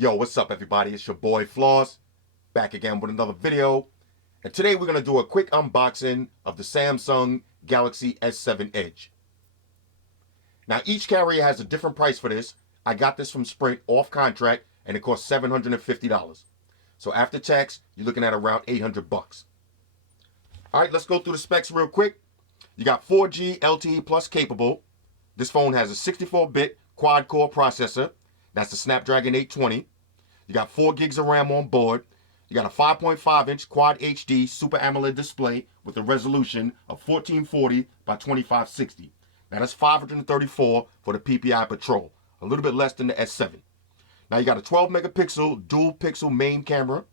Yo, what's up everybody? It's your boy Floss, back again with another video. And today we're going to do a quick unboxing of the Samsung Galaxy S7 Edge. Now each carrier has a different price for this. I got this from Sprint off contract and it cost $750. So after tax, you're looking at around 800 bucks. Alright, let's go through the specs real quick. You got 4G LTE Plus capable. This phone has a 64-bit quad-core processor. That's the Snapdragon 820. You got 4 gigs of RAM on board. You got a 5.5-inch Quad HD Super AMOLED display with a resolution of 1440 by 2560. Now that's 534 for the PPI Patrol, a little bit less than the S7. Now you got a 12 megapixel dual pixel main camera.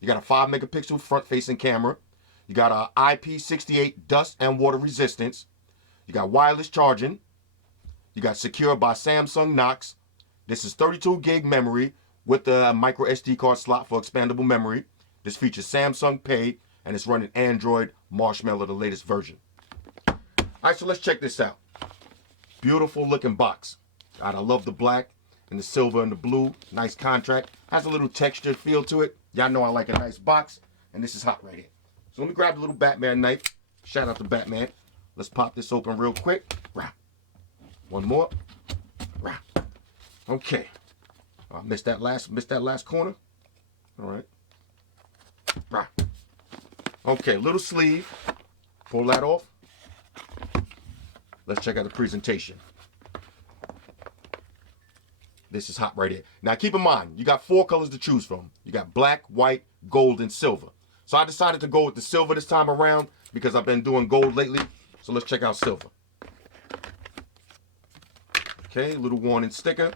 You got a 5 megapixel front-facing camera. You got a IP68 dust and water resistance. You got wireless charging. You got secure by Samsung Knox. This is 32 gig memory with the micro SD card slot for expandable memory. This features Samsung Pay and it's running Android Marshmallow, the latest version. All right, so let's check this out. Beautiful looking box. God, I love the black and the silver and the blue. Nice contrast. Has a little textured feel to it. Y'all know I like a nice box, and this is hot right here. So let me grab the little Batman knife. Shout out to Batman. Let's pop this open real quick. One more. Okay. I missed that last corner. All right. Okay, little sleeve. Pull that off. Let's check out the presentation. This is hot right here. Now keep in mind, you got 4 colors to choose from. You got black, white, gold, and silver. So I decided to go with the silver this time around because I've been doing gold lately. So let's check out silver. Okay, little warning sticker.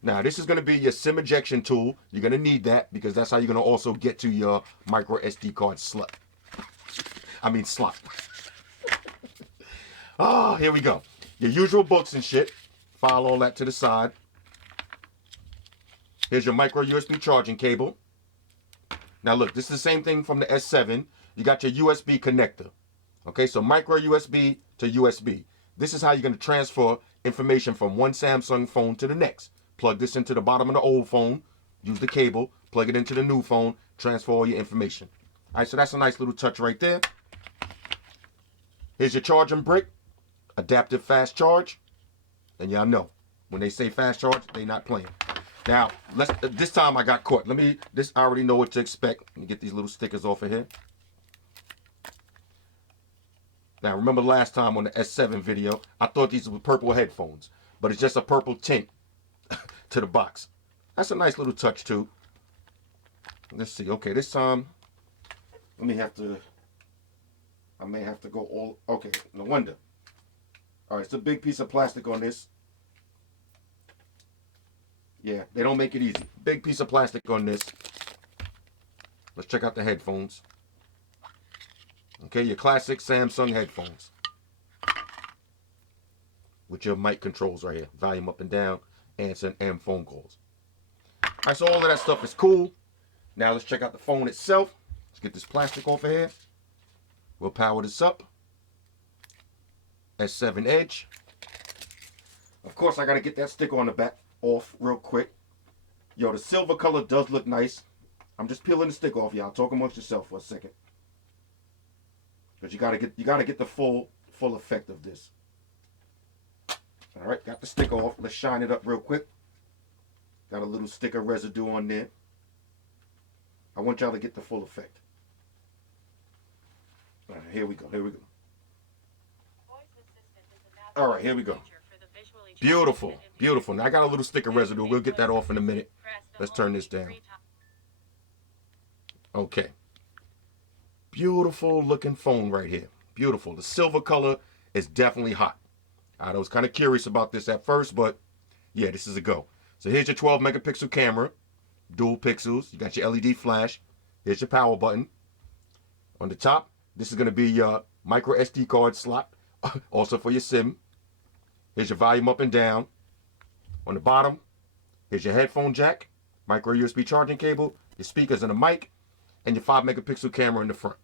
Now this is going to be your SIM ejection tool. You're going to need that because that's how you're going to also get to your micro SD card slot. Oh, here we go. Your usual books and shit. File all that to the side. Here's your micro USB charging cable. Now look, this is the same thing from the S7. You got your USB connector. Okay, so micro USB to USB. This is how you're going to transfer information from one Samsung phone to the next. Plug this into the bottom of the old phone. Use the cable. Plug it into the new phone. Transfer all your information. All right, so that's a nice little touch right there. Here's your charging brick. Adaptive fast charge. And y'all know, when they say fast charge, they not playing. Now, this time I got caught. I already know what to expect. Let me get these little stickers off of here. Now, remember last time on the S7 video, I thought these were purple headphones, but it's just a purple tint to the box. That's a nice little touch too. Let's see. Okay, this time, I may have to go all, okay, no wonder. All right, it's a big piece of plastic on this. Yeah, they don't make it easy. Big piece of plastic on this. Let's check out the headphones. Okay, your classic Samsung headphones. With your mic controls right here. Volume up and down, answering and phone calls. All right, so all of that stuff is cool. Now let's check out the phone itself. Let's get this plastic off of here. We'll power this up. S7 Edge. Of course, I got to get that sticker on the back off real quick. Yo, the silver color does look nice. I'm just peeling the sticker off, y'all. Talk amongst yourself for a second. But you gotta get the full effect of this. All right, got the sticker off. Let's shine it up real quick. Got a little sticker residue on there. I want y'all to get the full effect. All right, here we go. All right, here we go. Beautiful, beautiful. Now I got a little sticker residue. We'll get that off in a minute. Let's turn this down. Okay. Beautiful looking phone right here. Beautiful. The silver color is definitely hot. I was kind of curious about this at first, but yeah, this is a go. So here's your 12 megapixel camera, dual pixels. You got your LED flash. Here's your power button. On the top, this is going to be your micro SD card slot, also for your SIM. Here's your volume up and down. On the bottom, here's your headphone jack, micro USB charging cable, your speakers and a mic, and your 5 megapixel camera in the front.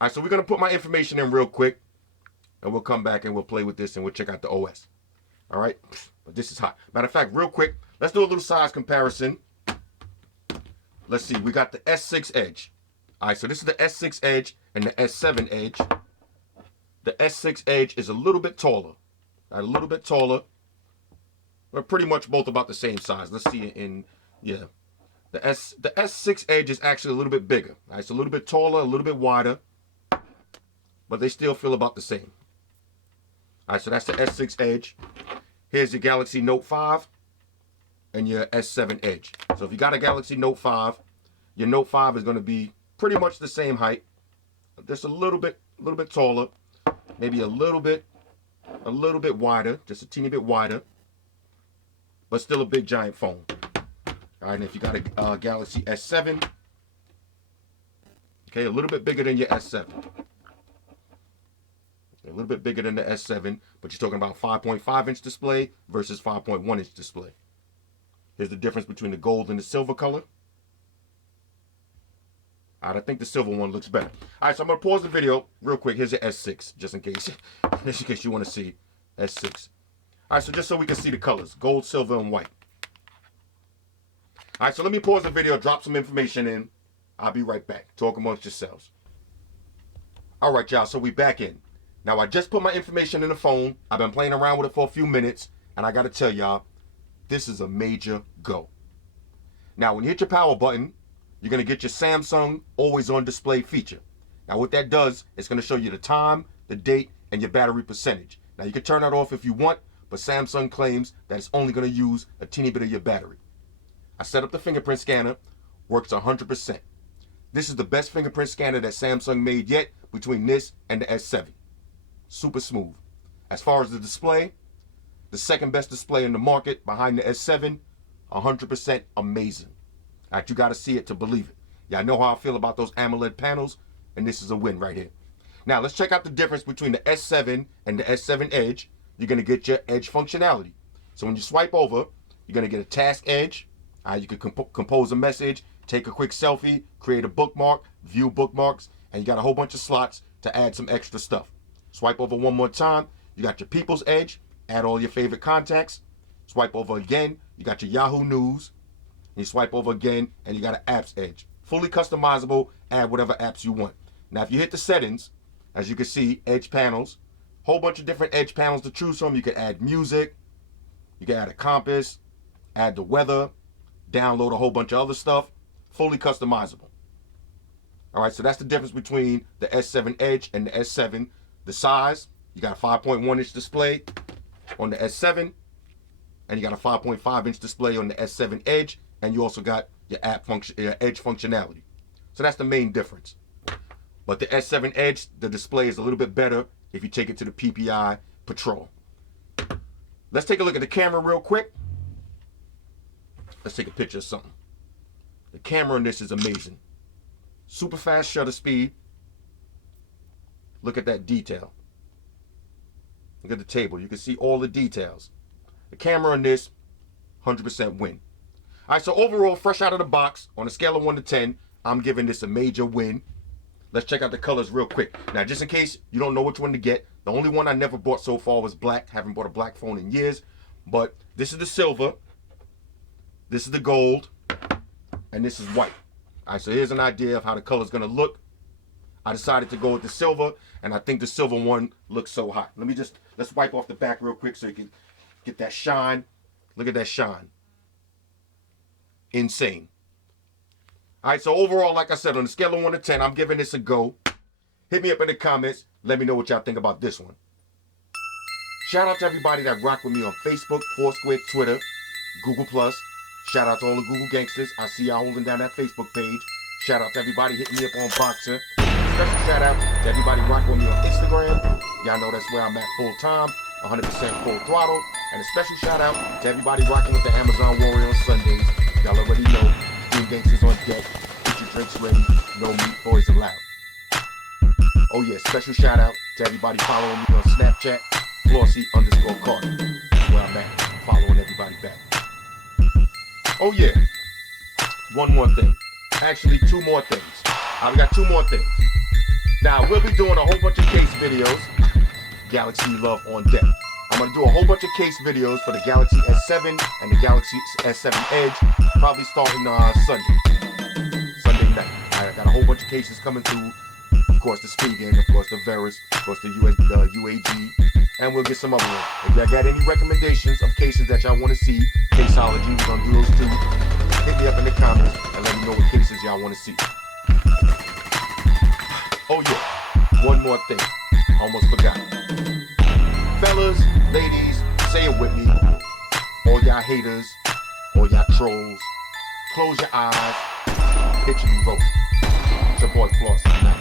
All right, so we're going to put my information in real quick, and we'll come back and we'll play with this and we'll check out the OS. All right, but this is hot. Matter of fact, real quick, let's do a little size comparison. Let's see, we got the S6 Edge. All right, so this is the S6 Edge and the S7 Edge. The S6 Edge is a little bit taller. Right, a little bit taller. We're pretty much both about the same size. Let's see it in, yeah. The S6 Edge is actually a little bit bigger. Right, it's a little bit taller, a little bit wider, but they still feel about the same. All right, so that's the S6 Edge. Here's your Galaxy Note 5 and your S7 Edge. So if you got a Galaxy Note 5, your Note 5 is going to be pretty much the same height, just a little bit taller, maybe a little bit wider, just a teeny bit wider, but still a big giant phone. All right, and if you got a Galaxy S7, okay, a little bit bigger than your S7. A little bit bigger than the S7, but you're talking about 5.5-inch display versus 5.1-inch display. Here's the difference between the gold and the silver color. All right, I think the silver one looks better. All right, so I'm going to pause the video real quick. Here's the S6, just in case you want to see S6. All right, so just so we can see the colors, gold, silver, and white. All right, so let me pause the video, drop some information in. I'll be right back. Talk amongst yourselves. All right, y'all, so we back in. Now, I just put my information in the phone. I've been playing around with it for a few minutes, and I got to tell y'all, this is a major go. Now, when you hit your power button, you're going to get your Samsung Always On Display feature. Now, what that does, it's going to show you the time, the date, and your battery percentage. Now, you can turn that off if you want, but Samsung claims that it's only going to use a teeny bit of your battery. I set up the fingerprint scanner, works 100%. This is the best fingerprint scanner that Samsung made yet between this and the S7. Super smooth. As far as the display, the second best display in the market behind the S7, 100% amazing. All right, you got to see it to believe it. Yeah, I know how I feel about those AMOLED panels, and this is a win right here. Now, let's check out the difference between the S7 and the S7 Edge. You're going to get your Edge functionality. So when you swipe over, you're going to get a task Edge. You can compose a message, take a quick selfie, create a bookmark, view bookmarks, and you got a whole bunch of slots to add some extra stuff. Swipe over one more time, you got your People's Edge, add all your favorite contacts. Swipe over again, you got your Yahoo News. And you swipe over again, and you got an Apps Edge. Fully customizable, add whatever apps you want. Now, if you hit the settings, as you can see, Edge panels, whole bunch of different Edge panels to choose from. You can add music, you can add a compass, add the weather, download a whole bunch of other stuff, fully customizable. All right, so that's the difference between the S7 Edge and the S7. The size, you got a 5.1-inch display on the S7, and you got a 5.5-inch display on the S7 Edge, and you also got your Edge functionality. So that's the main difference. But the S7 Edge, the display is a little bit better if you take it to the PPI Patrol. Let's take a look at the camera real quick. Let's take a picture of something. The camera on this is amazing. Super fast shutter speed. Look at that detail. Look at the table. You can see all the details. The camera on this, 100% win. All right, so overall, fresh out of the box, on a scale of 1 to 10, I'm giving this a major win. Let's check out the colors real quick. Now, just in case you don't know which one to get, the only one I never bought so far was black. Haven't bought a black phone in years. But this is the silver. This is the gold. And this is white. All right, so here's an idea of how the color's going to look. I decided to go with the silver, and I think the silver one looks so hot. Let's wipe off the back real quick so you can get that shine. Look at that shine. Insane. All right, so overall, like I said, on a scale of 1 to 10, I'm giving this a go. Hit me up in the comments. Let me know what y'all think about this one. Shout out to everybody that rock with me on Facebook, Foursquare, Twitter, Google+. Shout out to all the Google gangsters. I see y'all holding down that Facebook page. Shout out to everybody hitting me up on Boxer. Special shout out to everybody rocking with me on Instagram. Y'all know that's where I'm at full time, 100% full throttle. And a special shout out to everybody rocking with the Amazon Warrior on Sundays. Y'all already know, Green Gangsters on deck. Get your drinks ready. No meat boys allowed. Oh yeah, special shout out to everybody following me on Snapchat, Flossy_Carter. That's where I'm at, following everybody back. Oh yeah, one more thing. Actually, 2 more things. We got 2 more things. Now, we'll be doing a whole bunch of case videos. Galaxy Love on deck. I'm going to do a whole bunch of case videos for the Galaxy S7 and the Galaxy S7 Edge, probably starting Sunday night. I got a whole bunch of cases coming through. Of course, the Spigen, of course, the Verus, of course, the UAG, and we'll get some other ones. If y'all got any recommendations of cases that y'all want to see, caseology, we're going to do those too. Hit me up in the comments and let me know what cases y'all want to see. Oh yeah, one more thing. Almost forgot. Fellas, ladies, say it with me. All y'all haters, all y'all trolls, close your eyes, picture me vote. It's your boy Flossy.